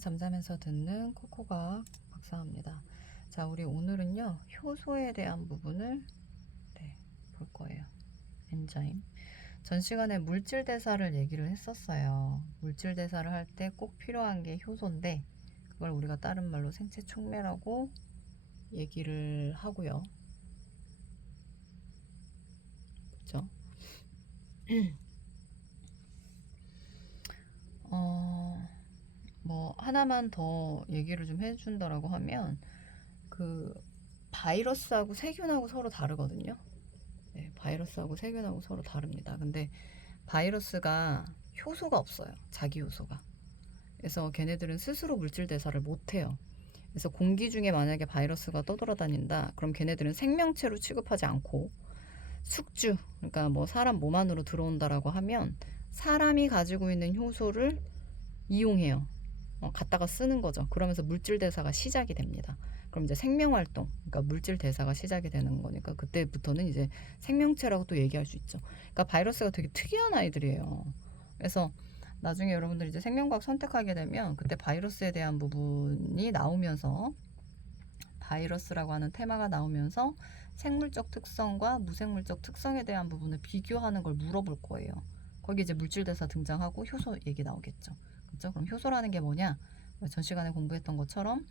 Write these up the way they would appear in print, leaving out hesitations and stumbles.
잠자면서 듣는 코코가 박사입니다. 자, 우리 오늘은요, 효소에 대한 부분을 볼 거예요. 엔자임. 전 시간에 물질 대사를 얘기를 했었어요. 물질 대사를 할 때 꼭 필요한 게 효소인데, 그걸 우리가 다른 말로 생체 촉매라고 얘기를 하고요. 그렇죠? 뭐 하나만 더 얘기를 좀 해준다라고 하면 그 바이러스하고 세균하고 서로 다르거든요. 네, 바이러스하고 세균하고 서로 다릅니다. 근데 바이러스가 효소가 없어요. 자기 효소가. 그래서 걔네들은 스스로 물질 대사를 못해요. 그래서 공기 중에 만약에 바이러스가 떠돌아다닌다, 그럼 걔네들은 생명체로 취급하지 않고 숙주, 그러니까 뭐 사람 몸 안으로 들어온다라고 하면 사람이 가지고 있는 효소를 이용해요. 갖다가 쓰는 거죠. 그러면서 물질 대사가 시작이 됩니다. 그럼 이제 생명 활동, 그러니까 물질 대사가 시작이 되는 거니까 그때부터는 이제 생명체라고 또 얘기할 수 있죠. 그러니까 바이러스가 되게 특이한 아이들이에요. 그래서 나중에 여러분들이 이제 생명과학 선택하게 되면 그때 바이러스에 대한 부분이 나오면서 바이러스라고 하는 테마가 나오면서 생물적 특성과 무생물적 특성에 대한 부분을 비교하는 걸 물어볼 거예요. 거기 이제 물질 대사 등장하고 효소 얘기 나오겠죠. 그렇죠? 그럼 효소라는 게 뭐냐? 전 시간에 공부했던 것처럼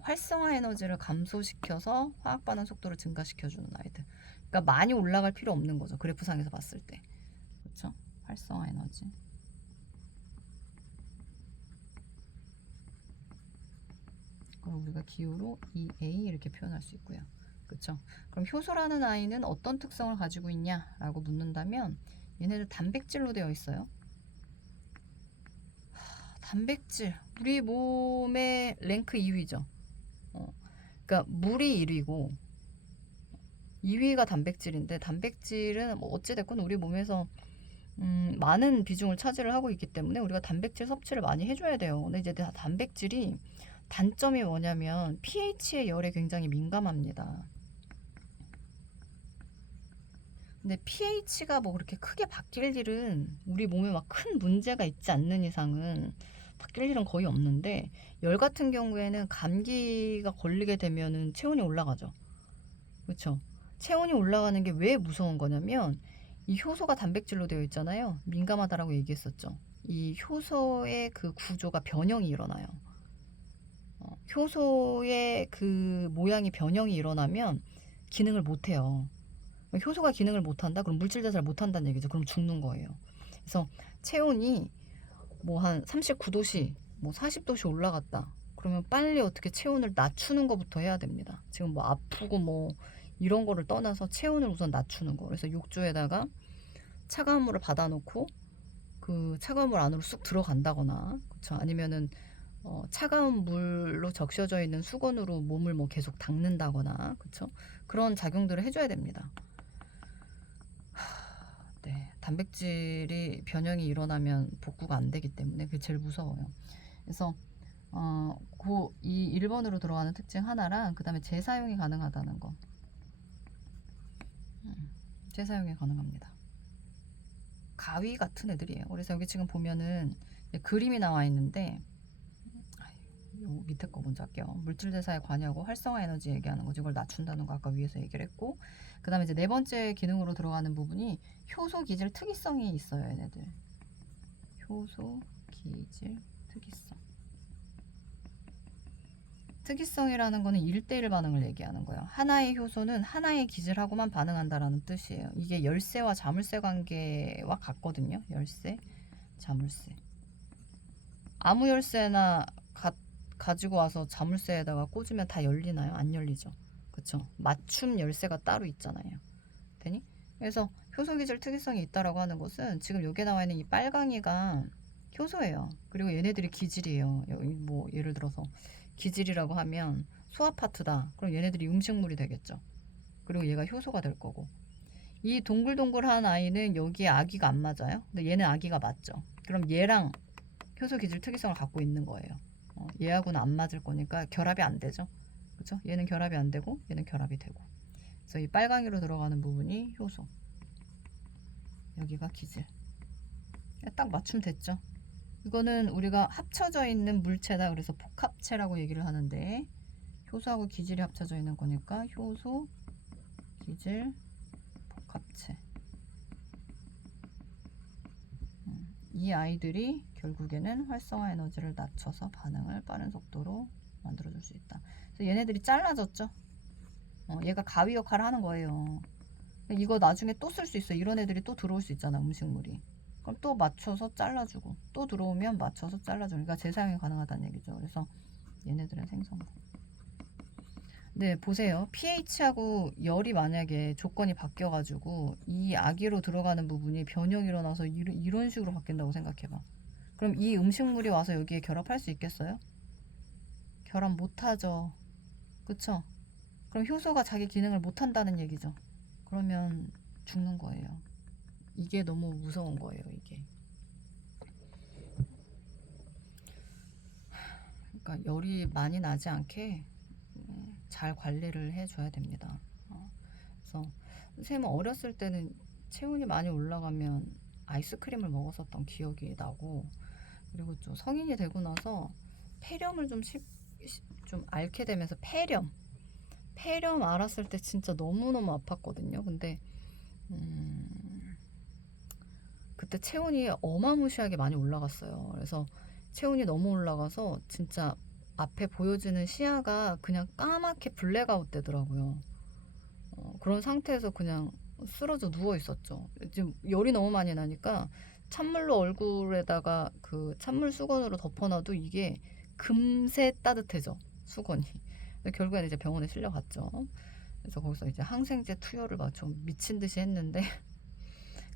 활성화 에너지를 감소시켜서 화학 반응 속도를 증가시켜주는 아이들. 그러니까 많이 올라갈 필요 없는 거죠. 그래프상에서 봤을 때. 그렇죠? 활성화 에너지. 그럼 우리가 기호로 EA 이렇게 표현할 수 있고요. 그렇죠? 그럼 효소라는 아이는 어떤 특성을 가지고 있냐라고 묻는다면 얘네들 단백질로 되어 있어요. 단백질, 우리 몸의 랭크 2위죠. 그러니까 물이 1위고 2위가 단백질인데, 단백질은 뭐 어찌됐건 우리 몸에서 많은 비중을 차지를 하고 있기 때문에 우리가 단백질 섭취를 많이 해줘야 돼요. 근데 이제 단백질이 단점이 뭐냐면 pH의 열에 굉장히 민감합니다. 근데 pH가 뭐 그렇게 크게 바뀔 일은, 우리 몸에 막 큰 문제가 있지 않는 이상은 바뀔 일은 거의 없는데, 열 같은 경우에는 감기가 걸리게 되면은 체온이 올라가죠. 그렇죠? 체온이 올라가는 게 왜 무서운 거냐면, 이 효소가 단백질로 되어 있잖아요. 민감하다라고 얘기했었죠. 이 효소의 그 구조가 변형이 일어나요. 효소의 그 모양이 변형이 일어나면 기능을 못해요. 효소가 기능을 못한다? 그럼 물질 대사를 못한다는 얘기죠. 그럼 죽는 거예요. 그래서 체온이 뭐 한 39도씨, 뭐 40도씨 올라갔다. 그러면 빨리 어떻게 체온을 낮추는 것부터 해야 됩니다. 지금 뭐 아프고 뭐 이런 거를 떠나서 체온을 우선 낮추는 거. 그래서 욕조에다가 차가운 물을 받아놓고 그 차가운 물 안으로 쑥 들어간다거나, 그렇죠? 아니면은 차가운 물로 적셔져 있는 수건으로 몸을 뭐 계속 닦는다거나, 그렇죠? 그런 작용들을 해줘야 됩니다. 네, 단백질이 변형이 일어나면 복구가 안 되기 때문에 그게 제일 무서워요. 그래서 이 1번으로 들어가는 특징 하나랑, 그 다음에 재사용이 가능하다는 거. 재사용이 가능합니다. 가위 같은 애들이에요. 그래서 여기 지금 보면은 그림이 나와 있는데, 요 밑에 거 먼저 할게요. 물질 대사에 관여하고 활성화 에너지 얘기하는 거죠. 이걸 낮춘다는 거 아까 위에서 얘기를 했고, 그 다음에 이제 네 번째 기능으로 들어가는 부분이 효소 기질 특이성이 있어요. 얘네들 효소 기질 특이성. 특이성이라는 거는 1대1 반응을 얘기하는 거예요. 하나의 효소는 하나의 기질하고만 반응한다라는 뜻이에요. 이게 열쇠와 자물쇠 관계와 같거든요. 열쇠, 자물쇠. 아무 열쇠나 가지고 와서 자물쇠에다가 꽂으면 다 열리나요? 안 열리죠. 그쵸? 맞춤 열쇠가 따로 있잖아요. 되니? 그래서 효소 기질 특이성이 있다라고 하는 것은 지금 여기에 나와 있는 이 빨강이가 효소예요. 그리고 얘네들이 기질이에요. 뭐 예를 들어서 기질이라고 하면 소화 파트다. 그럼 얘네들이 음식물이 되겠죠. 그리고 얘가 효소가 될 거고. 이 동글동글한 아이는 여기에 아기가 안 맞아요. 근데 얘는 아기가 맞죠. 그럼 얘랑 효소 기질 특이성을 갖고 있는 거예요. 얘하고는 안 맞을 거니까 결합이 안 되죠. 그렇죠? 얘는 결합이 안 되고 얘는 결합이 되고. 그래서 이 빨강이로 들어가는 부분이 효소. 여기가 기질. 딱 맞춤 됐죠. 이거는 우리가 합쳐져 있는 물체다. 그래서 복합체라고 얘기를 하는데 효소하고 기질이 합쳐져 있는 거니까 효소, 기질, 복합체. 이 아이들이 결국에는 활성화 에너지를 낮춰서 반응을 빠른 속도로 만들어줄 수 있다. 그래서 얘네들이 잘라졌죠. 얘가 가위 역할을 하는 거예요. 이거 나중에 또 쓸 수 있어. 이런 애들이 또 들어올 수 있잖아, 음식물이. 그럼 또 맞춰서 잘라주고, 또 들어오면 맞춰서 잘라주고. 그러니까 재사용이 가능하다는 얘기죠. 그래서 얘네들은 생성분. 네, 보세요. pH하고 열이 만약에 조건이 바뀌어가지고 이 아기로 들어가는 부분이 변형이 일어나서 이런 식으로 바뀐다고 생각해봐. 그럼 이 음식물이 와서 여기에 결합할 수 있겠어요? 결합 못하죠. 그쵸? 그럼 효소가 자기 기능을 못한다는 얘기죠. 그러면 죽는 거예요. 이게 너무 무서운 거예요, 이게. 그러니까 열이 많이 나지 않게 잘 관리를 해줘야 됩니다. 그래서 선생님은 어렸을 때는 체온이 많이 올라가면 아이스크림을 먹었었던 기억이 나고, 그리고 좀 성인이 되고 나서 폐렴을 좀 앓게 되면서 폐렴 알았을 때 진짜 너무너무 아팠거든요. 근데 그때 체온이 어마무시하게 많이 올라갔어요. 그래서 체온이 너무 올라가서 진짜 앞에 보여지는 시야가 그냥 까맣게 블랙아웃 되더라고요. 그런 상태에서 그냥 쓰러져 누워 있었죠. 지금 열이 너무 많이 나니까 찬물로 얼굴에다가 그 찬물 수건으로 덮어놔도 이게 금세 따뜻해져, 수건이. 결국에는 이제 병원에 실려갔죠. 그래서 거기서 이제 항생제 투여를 막 좀 미친 듯이 했는데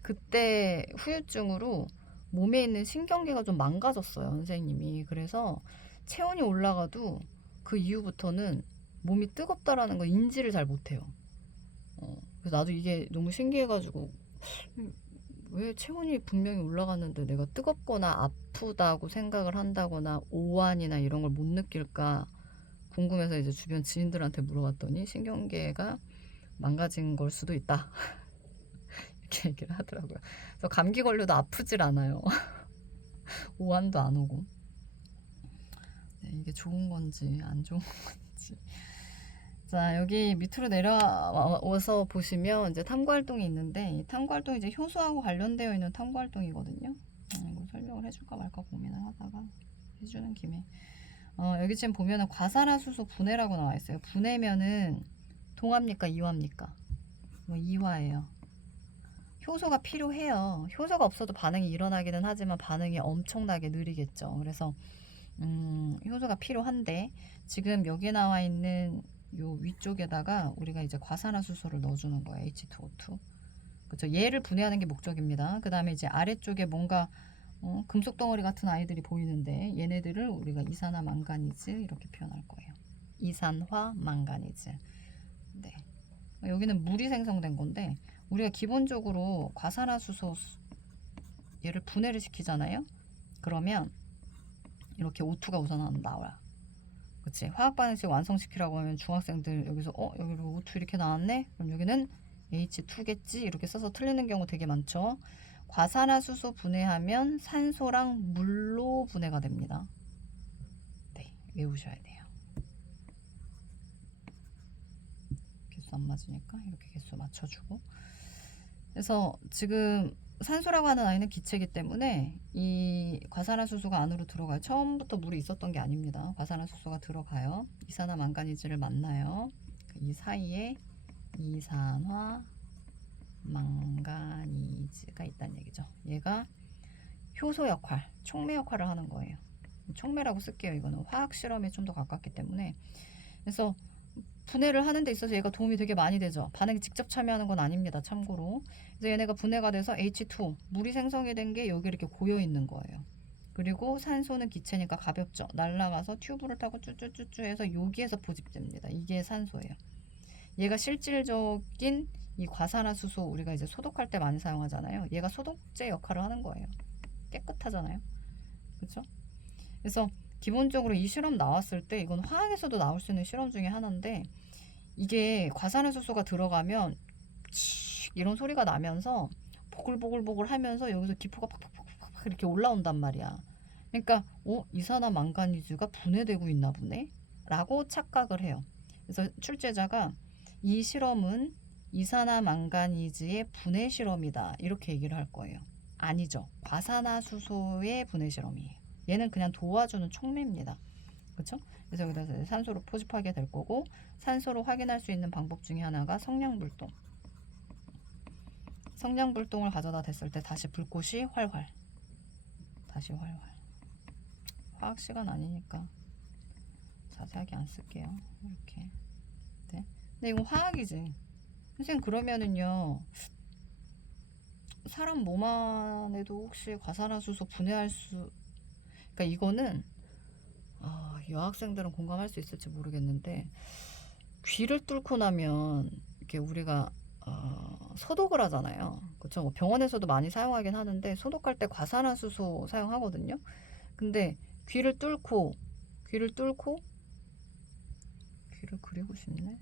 그때 후유증으로 몸에 있는 신경계가 좀 망가졌어요, 선생님이. 그래서 체온이 올라가도 그 이후부터는 몸이 뜨겁다라는 거 인지를 잘 못해요. 그래서 나도 이게 너무 신기해가지고 왜 체온이 분명히 올라갔는데 내가 뜨겁거나 아프다고 생각을 한다거나 오한이나 이런 걸 못 느낄까 궁금해서 이제 주변 지인들한테 물어봤더니 신경계가 망가진 걸 수도 있다. 이렇게 얘기를 하더라고요. 그래서 감기 걸려도 아프질 않아요. 오한도 안 오고. 네, 이게 좋은 건지 안 좋은 건지. 자, 여기 밑으로 내려와서 보시면 이제 탐구활동이 있는데, 이 탐구활동이 이제 효소하고 관련되어 있는 탐구활동이거든요. 이거 설명을 해줄까 말까 고민을 하다가 해주는 김에. 여기 지금 보면은 과산화수소 분해라고 나와 있어요. 분해면은 동화입니까? 이화입니까? 이화예요. 효소가 필요해요. 효소가 없어도 반응이 일어나기는 하지만 반응이 엄청나게 느리겠죠. 그래서 효소가 필요한데 지금 여기 나와 있는 요 위쪽에다가 우리가 이제 과산화수소를 넣어주는 거예요. H2O2. 그렇죠. 얘를 분해하는 게 목적입니다. 그 다음에 이제 아래쪽에 뭔가 금속 덩어리 같은 아이들이 보이는데 얘네들을 우리가 이산화 망가니즈 이렇게 표현할 거예요. 이산화 망가니즈. 네. 여기는 물이 생성된 건데 우리가 기본적으로 과산화수소 얘를 분해를 시키잖아요. 그러면 이렇게 O2가 우선 나와요. 그치? 화학 반응식 완성시키라고 하면 중학생들 여기서 여기로 O2 이렇게 나왔네? 그럼 여기는 H2겠지? 이렇게 써서 틀리는 경우 되게 많죠. 과산화수소 분해하면 산소랑 물로 분해가 됩니다. 네, 외우셔야 돼요. 개수 안 맞으니까 이렇게 개수 맞춰주고. 그래서 지금 산소라고 하는 아이는 기체이기 때문에 이 과산화수소가 안으로 들어가요. 처음부터 물이 있었던 게 아닙니다. 과산화수소가 들어가요. 이산화 망가니즈를 만나요. 이 사이에 이산화 망가니즈가 있다는 얘기죠. 얘가 효소 역할, 촉매 역할을 하는 거예요. 촉매라고 쓸게요. 이거는 화학 실험에 좀 더 가깝기 때문에. 그래서 분해를 하는 데 있어서 얘가 도움이 되게 많이 되죠. 반응에 직접 참여하는 건 아닙니다. 참고로. 그래서 얘네가 분해가 돼서 H2, 물이 생성이 된 게 여기 이렇게 고여 있는 거예요. 그리고 산소는 기체니까 가볍죠. 날아가서 튜브를 타고 쭈쭈쭈쭈 해서 여기에서 포집됩니다. 이게 산소예요. 얘가 실질적인 이 과산화수소 우리가 이제 소독할 때 많이 사용하잖아요. 얘가 소독제 역할을 하는 거예요. 깨끗하잖아요. 그렇죠? 그래서 기본적으로 이 실험 나왔을 때 이건 화학에서도 나올 수 있는 실험 중에 하나인데 이게 과산화수소가 들어가면 이런 소리가 나면서 보글보글 하면서 여기서 기포가 팍팍팍팍 이렇게 올라온단 말이야. 그러니까 이산화망가니즈가 분해되고 있나 보네 라고 착각을 해요. 그래서 출제자가 이 실험은 이산화망가니즈의 분해 실험이다 이렇게 얘기를 할 거예요. 아니죠. 과산화수소의 분해 실험이에요. 얘는 그냥 도와주는 촉매입니다. 그렇죠? 그래서 여기다 산소를 포집하게 될 거고, 산소를 확인할 수 있는 방법 중에 하나가 성냥불동. 성냥불동을 가져다 댔을 때 다시 불꽃이 활활. 다시 활활. 화학 시간 아니니까 자세하게 안 쓸게요. 이렇게. 네. 근데 이건 화학이지. 선생님 그러면은요, 사람 몸 안에도 혹시 과산화수소 분해할 수, 그러니까 이거는 여학생들은 공감할 수 있을지 모르겠는데, 귀를 뚫고 나면 이렇게 우리가 소독을 하잖아요. 그렇죠? 뭐 병원에서도 많이 사용하긴 하는데 소독할 때 과산화수소 사용하거든요. 근데 귀를 뚫고 귀를 그리고 싶네.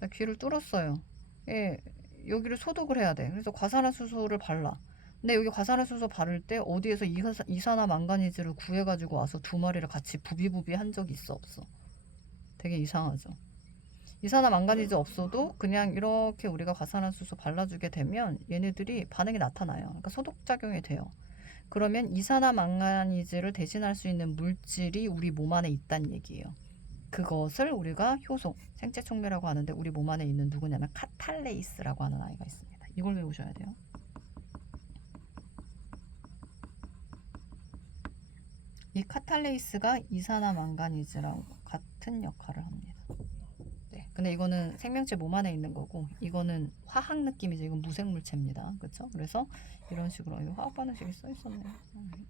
자, 귀를 뚫었어요. 예, 여기를 소독을 해야 돼. 그래서 과산화수소를 발라. 근데 여기 과산화수소 바를 때 어디에서 이산화망가니즈를 구해가지고 와서 두 마리를 같이 부비부비 한 적이 있어 없어? 되게 이상하죠. 이산화망가니즈 없어도 그냥 이렇게 우리가 과산화수소 발라주게 되면 얘네들이 반응이 나타나요. 그러니까 소독작용이 돼요. 그러면 이산화망가니즈를 대신할 수 있는 물질이 우리 몸 안에 있다는 얘기예요. 그것을 우리가 효소, 생체촉매라고 하는데 우리 몸 안에 있는 누구냐면 카탈레이스라고 하는 아이가 있습니다. 이걸 외우셔야 돼요. 이 카탈레이스가 이산화망가니즈랑 같은 역할을 합니다. 네. 근데 이거는 생명체 몸 안에 있는 거고, 이거는 화학 느낌이죠. 이건 무생물체입니다. 그렇죠? 그래서 이런 식으로 화학 반응식이 써 있었네요.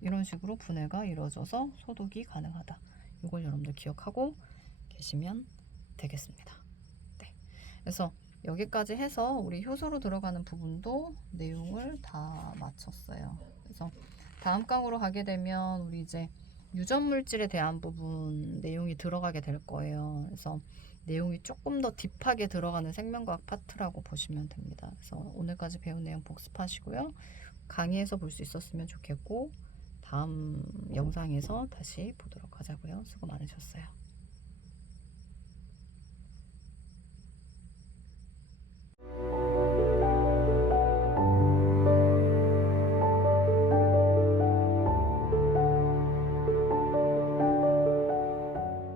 이런 식으로 분해가 이루어져서 소독이 가능하다. 이걸 여러분들 기억하고 계시면 되겠습니다. 네. 그래서 여기까지 해서 우리 효소로 들어가는 부분도 내용을 다 마쳤어요. 그래서 다음 강으로 가게 되면 우리 이제 유전 물질에 대한 부분 내용이 들어가게 될 거예요. 그래서 내용이 조금 더 딥하게 들어가는 생명과학 파트라고 보시면 됩니다. 그래서 오늘까지 배운 내용 복습하시고요. 강의에서 볼 수 있었으면 좋겠고, 다음 영상에서 다시 보도록 하자고요. 수고 많으셨어요.